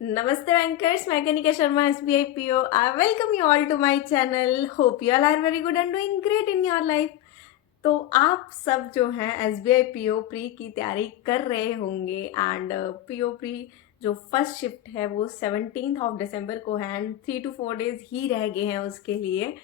Namaste bankers, मैं Kanika Sharma SBI PO. I welcome you all to my channel. Hope you all are very good and doing great in your life. तो आप सब जो हैं SBI PO pre की तैयारी कर रहे होंगे एंड PO प्री जो फर्स्ट शिफ्ट है वो 17th ऑफ दिसंबर को है एंड 3 to 4 डेज ही रह गए हैं उसके लिए।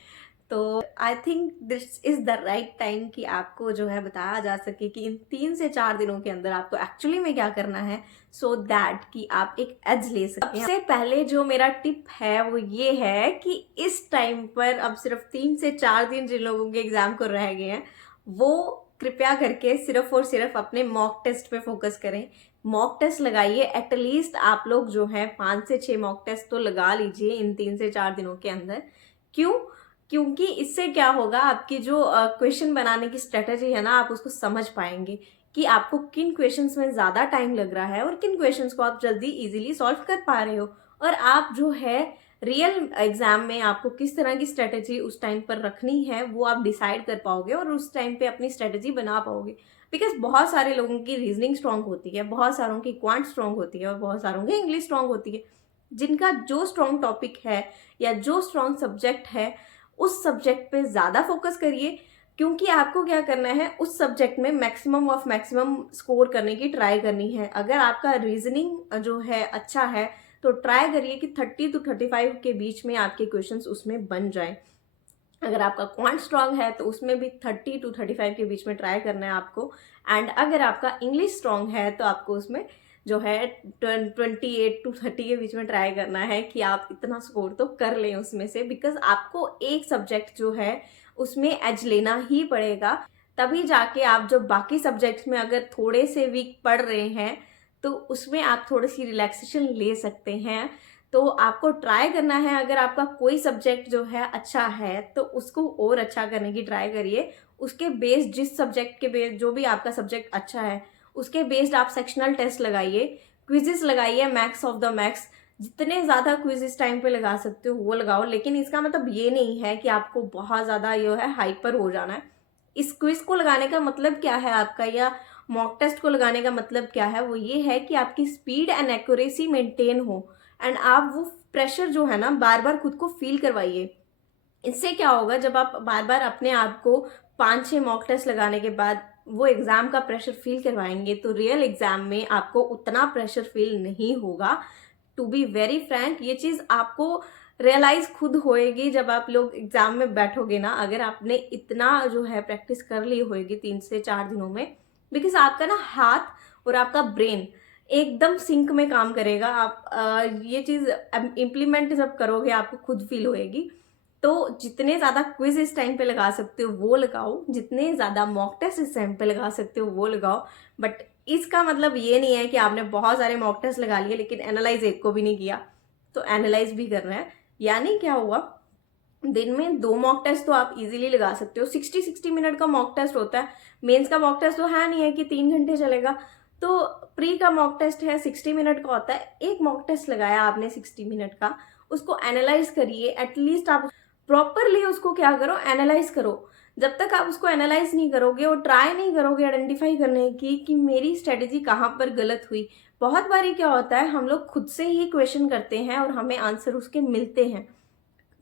तो I think this is the right time कि आपको जो है बताया जा सके कि इन 3 से 4 दिनों के अंदर आपको एक्चुअली में क्या करना है सो दैट कि आप एक एज ले सकें। सबसे पहले जो मेरा टिप है वो ये है कि इस टाइम पर अब सिर्फ 3 से 4 दिन जिन लोगों के एग्जाम को रह गए हैं वो कृपया करके सिर्फ और सिर्फ अपने मॉक टेस्ट पे फोकस करें। मॉक टेस्ट लगाइए, एटलीस्ट आप लोग जो है 5 से 6 मॉक टेस्ट तो लगा लीजिए इन 3 से 4 दिनों के अंदर। क्यों? क्योंकि इससे क्या होगा, आपकी जो क्वेश्चन बनाने की स्ट्रेटजी है ना, आप उसको समझ पाएंगे कि आपको किन क्वेश्चंस में ज़्यादा टाइम लग रहा है और किन क्वेश्चंस को आप जल्दी इजीली सॉल्व कर पा रहे हो। और आप जो है रियल एग्जाम में आपको किस तरह की स्ट्रेटजी उस टाइम पर रखनी है वो आप डिसाइड कर पाओगे और उस टाइम पे अपनी स्ट्रेटजी बना पाओगे। बिकॉज बहुत सारे लोगों की रीजनिंग स्ट्रांग होती है, बहुत सारों की क्वांट स्ट्रांग होती है और बहुत सारों की इंग्लिश स्ट्रांग होती है। जिनका जो स्ट्रांग टॉपिक है या जो स्ट्रांग सब्जेक्ट है उस सब्जेक्ट पे ज़्यादा फोकस करिए, क्योंकि आपको क्या करना है उस सब्जेक्ट में मैक्सिमम ऑफ मैक्सिमम स्कोर करने की ट्राई करनी है। अगर आपका रीजनिंग जो है अच्छा है तो ट्राई करिए कि 30 to 35 के बीच में आपके क्वेश्चंस उसमें बन जाएं। अगर आपका क्वांट स्ट्रांग है तो उसमें भी 30 to 35 के बीच में ट्राई करना है आपको। एंड अगर आपका इंग्लिश स्ट्रांग है तो आपको उसमें जो है 28 to 30 के बीच में ट्राई करना है कि आप इतना स्कोर तो कर लें उसमें से। बिकॉज आपको एक सब्जेक्ट जो है उसमें एज लेना ही पड़ेगा, तभी जाके आप जो बाकी सब्जेक्ट्स में अगर थोड़े से वीक पढ़ रहे हैं तो उसमें आप थोड़ी सी रिलैक्सेशन ले सकते हैं। तो आपको ट्राई करना है, अगर आपका कोई सब्जेक्ट जो है अच्छा है तो उसको और अच्छा करने की ट्राई करिए। उसके बेस्ड जिस सब्जेक्ट के बेस्ड जो भी आपका सब्जेक्ट अच्छा है उसके बेस्ड आप सेक्शनल टेस्ट लगाइए, क्विजेस लगाइए, मैक्स ऑफ द मैक्स। जितने ज़्यादा क्विज इस टाइम पे लगा सकते हो वो लगाओ, लेकिन इसका मतलब ये नहीं है कि आपको बहुत ज़्यादा जो है हाइपर हो जाना है। इस क्विज को लगाने का मतलब क्या है आपका, या मॉक टेस्ट को लगाने का मतलब क्या है, वो ये है कि आपकी स्पीड एंड एक्यूरेसी मेंटेन हो एंड आप वो प्रेशर जो है ना बार बार खुद को फील करवाइए। इससे क्या होगा, जब आप बार बार अपने आप को 5-6 मॉक टेस्ट लगाने के बाद वो एग्जाम का प्रेशर फील करवाएंगे तो रियल एग्जाम में आपको उतना प्रेशर फील नहीं होगा। टू बी वेरी फ्रैंक, ये चीज़ आपको रियलाइज खुद होएगी जब आप लोग एग्जाम में बैठोगे ना, अगर आपने इतना जो है प्रैक्टिस कर ली होएगी 3 से 4 दिनों में। बिकॉज आपका ना हाथ और आपका ब्रेन एकदम सिंक में काम करेगा। आप ये चीज़ इम्प्लीमेंट जब करोगे आपको खुद फील होएगी। तो जितने ज़्यादा क्विज इस टाइम पे लगा सकते हो वो लगाओ, जितने ज़्यादा मॉक टेस्ट इस टाइम पे लगा सकते हो वो लगाओ। बट इसका मतलब ये नहीं है कि आपने बहुत सारे मॉक टेस्ट लगा लिए लेकिन एनालाइज एक को भी नहीं किया। तो एनालाइज भी करना है। यानी क्या हुआ, दिन में 2 मॉक टेस्ट तो आप इजीली लगा सकते हो। 60 मिनट का मॉक टेस्ट होता है। मेंस का मॉक टेस्ट तो है नहीं है कि 3 घंटे चलेगा। तो प्री का मॉक टेस्ट है 60 मिनट का होता है। एक मॉक टेस्ट लगाया आपने 60 मिनट का, उसको एनालाइज करिए। एटलीस्ट आप प्रॉपरली उसको क्या करो, एनालाइज करो। जब तक आप उसको एनालाइज नहीं करोगे और ट्राई नहीं करोगे आइडेंटिफाई करने की कि मेरी स्ट्रेटेजी कहाँ पर गलत हुई। बहुत बारी क्या होता है, हम लोग खुद से ही क्वेश्चन करते हैं और हमें आंसर उसके मिलते हैं।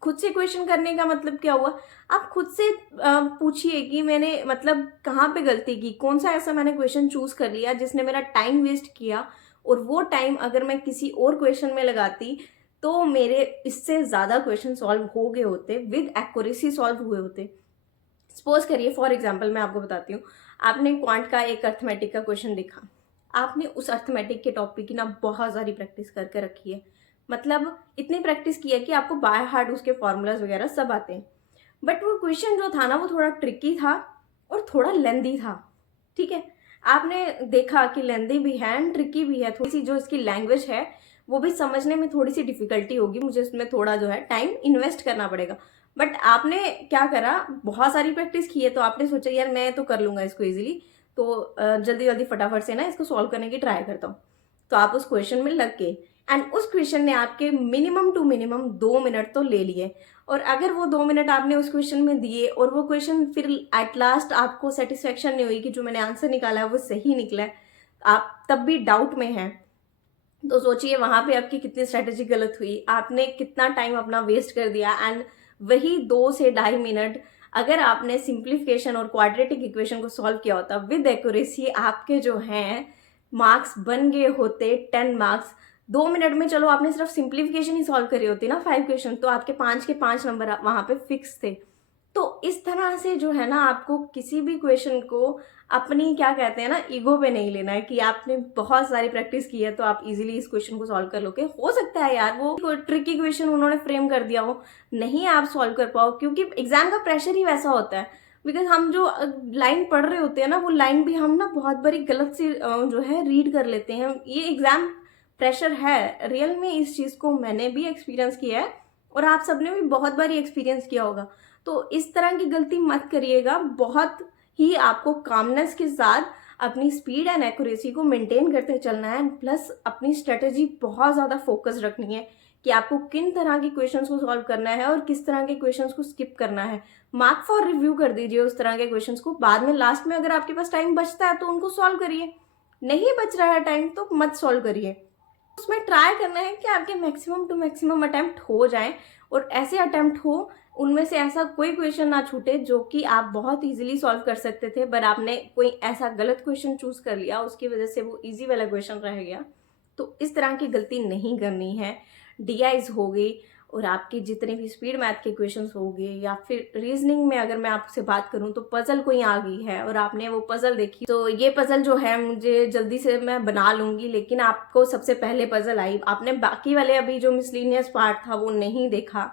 खुद से क्वेश्चन करने का मतलब क्या हुआ, आप खुद से पूछिए कि मैंने मतलब कहाँ पे गलती की, कौन सा ऐसा मैंने क्वेश्चन चूज कर लिया जिसने मेरा टाइम वेस्ट किया, और वो टाइम अगर मैं किसी और क्वेश्चन में लगाती तो मेरे इससे ज़्यादा क्वेश्चन सॉल्व हो गए होते, विद एक्यूरेसी सॉल्व हुए होते। सपोज करिए फॉर एग्जाम्पल मैं आपको बताती हूँ, आपने क्वांट का एक अर्थमेटिक का क्वेश्चन देखा, आपने उस अर्थमेटिक के टॉपिक की ना बहुत सारी प्रैक्टिस करके रखी है। मतलब इतनी प्रैक्टिस की है कि आपको बाय हार्ट उसके फॉर्मूलाज वगैरह सब आते हैं। बट वो क्वेश्चन जो था ना वो थोड़ा ट्रिकी था और थोड़ा लेंदी था। ठीक है, आपने देखा कि लेंदी भी है एंड ट्रिकी भी है। थोड़ी सी जो इसकी लैंग्वेज है वो भी समझने में थोड़ी सी डिफिकल्टी होगी, मुझे इसमें थोड़ा जो है टाइम इन्वेस्ट करना पड़ेगा। बट आपने क्या करा, बहुत सारी प्रैक्टिस की है तो आपने सोचा यार मैं तो कर लूंगा इसको इजीली, तो जल्दी जल्दी फटाफट से ना इसको सॉल्व करने की ट्राई करता हूँ। तो आप उस क्वेश्चन में लग गए एंड उस क्वेश्चन ने आपके मिनिमम टू मिनिमम 2 मिनट तो ले लिए। और अगर वो 2 मिनट आपने उस क्वेश्चन में दिए और वो क्वेश्चन फिर एट लास्ट आपको सेटिस्फेक्शन नहीं हुई कि जो मैंने आंसर निकाला है वो सही निकला है, आप तब भी डाउट में हैं, तो सोचिए वहाँ पे आपकी कितनी स्ट्रेटेजी गलत हुई, आपने कितना टाइम अपना वेस्ट कर दिया। एंड वही 2 से 2.5 मिनट अगर आपने सिंप्लीफिकेशन और क्वाड्रेटिक इक्वेशन को सॉल्व किया होता विद एक्यूरेसी, आपके जो हैं मार्क्स बन गए होते 10 मार्क्स। 2 मिनट में चलो आपने सिर्फ सिंप्लीफिकेशन ही सॉल्व करी होती ना 5 क्वेश्चन, तो आपके 5 के 5 नंबर वहाँ पे फिक्स थे। तो इस तरह से जो है ना, आपको किसी भी क्वेश्चन को अपनी क्या कहते हैं ना ईगो पे नहीं लेना है कि आपने बहुत सारी प्रैक्टिस की है तो आप इजीली इस क्वेश्चन को सॉल्व कर लोगे। हो सकता है यार वो ट्रिकी क्वेश्चन उन्होंने फ्रेम कर दिया हो, नहीं आप सॉल्व कर पाओ, क्योंकि एग्जाम का प्रेशर ही वैसा होता है। बिकॉज हम जो लाइन पढ़ रहे होते हैं ना, वो लाइन भी हम ना बहुत बारी गलत से जो है रीड कर लेते हैं। ये एग्जाम प्रेशर है, रियल में इस चीज़ को मैंने भी एक्सपीरियंस किया है और आप सबने भी बहुत बारी एक्सपीरियंस किया होगा। तो इस तरह की गलती मत करिएगा। बहुत ही आपको कामनेस के साथ अपनी स्पीड एंड एक्यूरेसी को मेंटेन करते चलना है। प्लस अपनी स्ट्रेटेजी बहुत ज़्यादा फोकस रखनी है कि आपको किन तरह के क्वेश्चंस को सॉल्व करना है और किस तरह के क्वेश्चंस को स्किप करना है। मार्क फॉर रिव्यू कर दीजिए उस तरह के क्वेश्चंस को, बाद में लास्ट में अगर आपके पास टाइम बचता है तो उनको सॉल्व करिए, नहीं बच रहा है टाइम तो मत सॉल्व करिए। उसमें ट्राई करना है कि आपके मैक्सिमम टू मैक्सिमम अटेम्प्ट हो जाएं और ऐसे अटेम्प्ट हो उनमें से ऐसा कोई क्वेश्चन ना छूटे जो कि आप बहुत इजीली सॉल्व कर सकते थे, पर आपने कोई ऐसा गलत क्वेश्चन चूज कर लिया उसकी वजह से वो इजी वाला क्वेश्चन रह गया। तो इस तरह की गलती नहीं करनी है। डीआईज हो गई और आपके जितने भी स्पीड मैथ के क्वेश्चंस हो गए, या फिर रीजनिंग में अगर मैं आपसे बात करूं तो पजल कोई आ गई है और आपने वो पजल देखी, तो ये पजल जो है मुझे जल्दी से मैं बना लूंगी, लेकिन आपको सबसे पहले पजल आई, आपने बाकी वाले अभी जो मिसलिनियस पार्ट था वो नहीं देखा,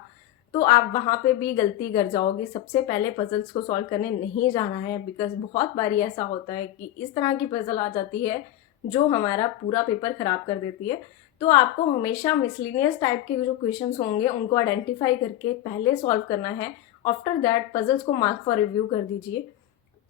तो आप वहाँ पे भी गलती कर जाओगे। सबसे पहले पजल्स को सॉल्व करने नहीं जाना है, बिकॉज बहुत बारी ऐसा होता है कि इस तरह की पजल आ जाती है जो हमारा पूरा पेपर खराब कर देती है। तो आपको हमेशा मिसलिनियस टाइप के जो क्वेश्चंस होंगे उनको आइडेंटिफाई करके पहले सॉल्व करना है। आफ्टर दैट पजल्स को मार्क फॉर रिव्यू कर दीजिए।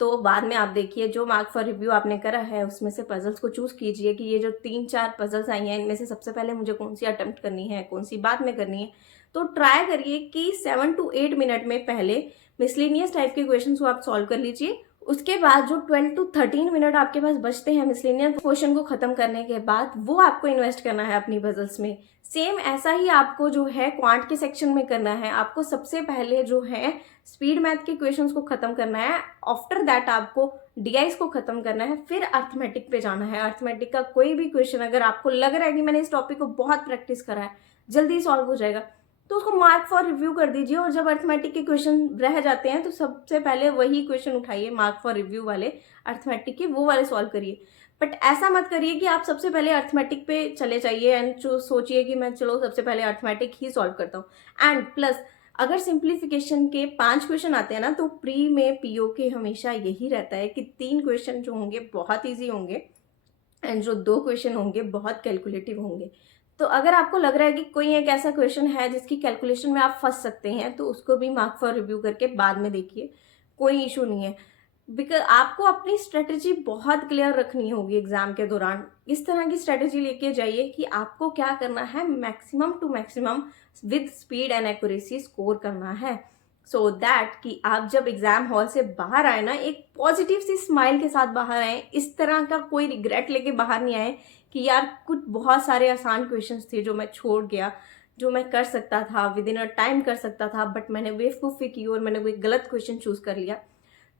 तो बाद में आप देखिए जो मार्क फॉर रिव्यू आपने करा है उसमें से पजल्स को चूज कीजिए कि ये जो 3-4 पजल्स आई हैं इनमें से सबसे पहले मुझे कौन सी अटेम्प्ट करनी है, कौन सी बाद में करनी है। तो ट्राई करिए कि 7 to 8 मिनट में पहले मिसलिनियस टाइप के क्वेश्चन को आप सॉल्व कर लीजिए। उसके बाद जो 12 to 13 मिनट आपके पास बचते हैं मिसलिनियस क्वेश्चन को खत्म करने के बाद, वो आपको इन्वेस्ट करना है अपनी पजल्स में। सेम ऐसा ही आपको जो है क्वांट के सेक्शन में करना है। आपको सबसे पहले जो है स्पीड मैथ के क्वेश्चंस को खत्म करना है, आफ्टर दैट आपको डीआईस को खत्म करना है, फिर अर्थमेटिक पे जाना है। अर्थमेटिक का कोई भी क्वेश्चन अगर आपको लग रहा है कि मैंने इस टॉपिक को बहुत प्रैक्टिस करा है, जल्दी सॉल्व हो जाएगा, तो उसको मार्क फॉर रिव्यू कर दीजिए। और जब अर्थमेटिक के क्वेश्चन रह जाते हैं तो सबसे पहले वही क्वेश्चन उठाइए मार्क फॉर रिव्यू वाले अर्थमेटिक के, वो वाले सॉल्व करिए। बट ऐसा मत करिए कि आप सबसे पहले अर्थमेटिक पे चले जाइए एंड जो सोचिए कि मैं चलो सबसे पहले अर्थमेटिक ही सॉल्व करता हूँ। एंड प्लस अगर सिंप्लीफिकेशन के 5 क्वेश्चन आते हैं ना, तो प्री में पीओ के हमेशा यही रहता है कि 3 क्वेश्चन जो होंगे बहुत ईजी होंगे एंड जो 2 क्वेश्चन होंगे बहुत कैलकुलेटिव होंगे। तो अगर आपको लग रहा है कि कोई एक ऐसा क्वेश्चन है जिसकी कैलकुलेशन में आप फंस सकते हैं, तो उसको भी मार्क फॉर रिव्यू करके बाद में देखिए, कोई इशू नहीं है। बिकॉज आपको अपनी स्ट्रेटेजी बहुत क्लियर रखनी होगी एग्जाम के दौरान। इस तरह की स्ट्रेटेजी लेके जाइए कि आपको क्या करना है, maximum to maximum with speed and accuracy score करना है, सो दैट कि आप जब एग्जाम हॉल से बाहर आए ना, एक पॉजिटिव सी स्माइल के साथ बाहर आए। इस तरह का कोई रिग्रेट लेके बाहर नहीं आए कि यार कुछ बहुत सारे आसान क्वेश्चंस थे जो मैं छोड़ गया, जो मैं कर सकता था, विद इन अ टाइम कर सकता था, बट मैंने बेवकूफ़ी की और मैंने कोई गलत क्वेश्चन चूज कर लिया।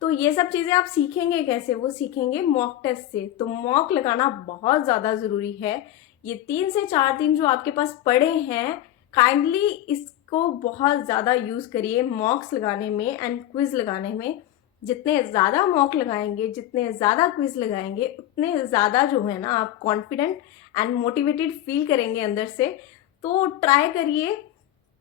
तो ये सब चीज़ें आप सीखेंगे कैसे? वो सीखेंगे मॉक टेस्ट से। तो मॉक लगाना बहुत ज़्यादा ज़रूरी है। ये 3 से 4 दिन जो आपके पास पड़े हैं, काइंडली इसको बहुत ज़्यादा यूज़ करिए मॉक्स लगाने में एंड क्विज लगाने में। जितने ज़्यादा मॉक लगाएंगे, जितने ज़्यादा क्विज लगाएंगे, उतने ज़्यादा जो है ना आप कॉन्फिडेंट एंड मोटिवेटेड फील करेंगे अंदर से। तो ट्राई करिए।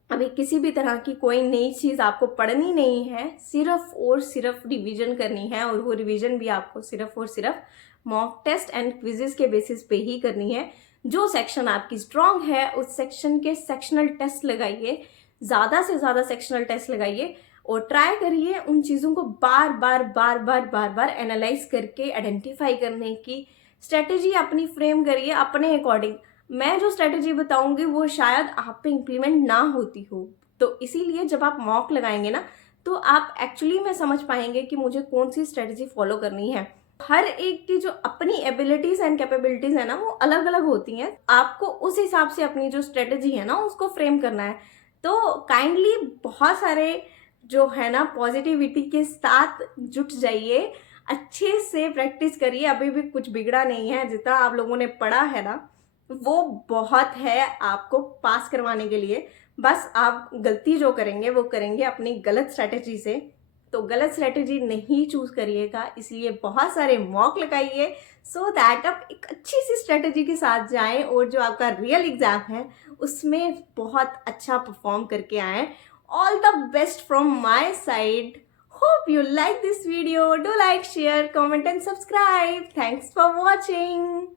अभी किसी भी तरह की कोई नई चीज़ आपको पढ़नी नहीं है, सिर्फ और सिर्फ रिवीजन करनी है, और वो रिवीजन भी आपको सिर्फ और सिर्फ मॉक टेस्ट एंड क्विजेस के बेसिस पे ही करनी है। जो सेक्शन आपकी स्ट्रांग है उस सेक्शन के सेक्शनल टेस्ट लगाइए, ज़्यादा से ज़्यादा सेक्शनल टेस्ट लगाइए और ट्राई करिए उन चीज़ों को बार बार बार बार बार बार एनालाइज करके आइडेंटिफाई करने की स्ट्रेटेजी अपनी फ्रेम करिए अपने अकॉर्डिंग। मैं जो स्ट्रेटेजी बताऊंगी वो शायद आप पे इम्प्लीमेंट ना होती हो, तो इसीलिए जब आप मॉक लगाएंगे ना, तो आप एक्चुअली में समझ पाएंगे कि मुझे कौन सी स्ट्रेटेजी फॉलो करनी है। हर एक की जो अपनी एबिलिटीज एंड कैपेबिलिटीज है ना वो अलग अलग होती हैं। आपको उस हिसाब से अपनी जो स्ट्रेटजी है ना उसको फ्रेम करना है। तो काइंडली बहुत सारे जो है ना पॉजिटिविटी के साथ जुट जाइए, अच्छे से प्रैक्टिस करिए। अभी भी कुछ बिगड़ा नहीं है, जितना आप लोगों ने पढ़ा है ना वो बहुत है आपको पास करवाने के लिए। बस आप गलती जो करेंगे वो करेंगे अपनी गलत स्ट्रैटेजी से। तो गलत स्ट्रैटेजी नहीं चूज करिएगा, इसलिए बहुत सारे मॉक लगाइए सो दैट आप एक अच्छी सी स्ट्रैटेजी के साथ जाएं और जो आपका रियल एग्जाम है उसमें बहुत अच्छा परफॉर्म करके आएं। All the best from my side. Hope you like this video. Do like, share, comment and subscribe. Thanks for watching.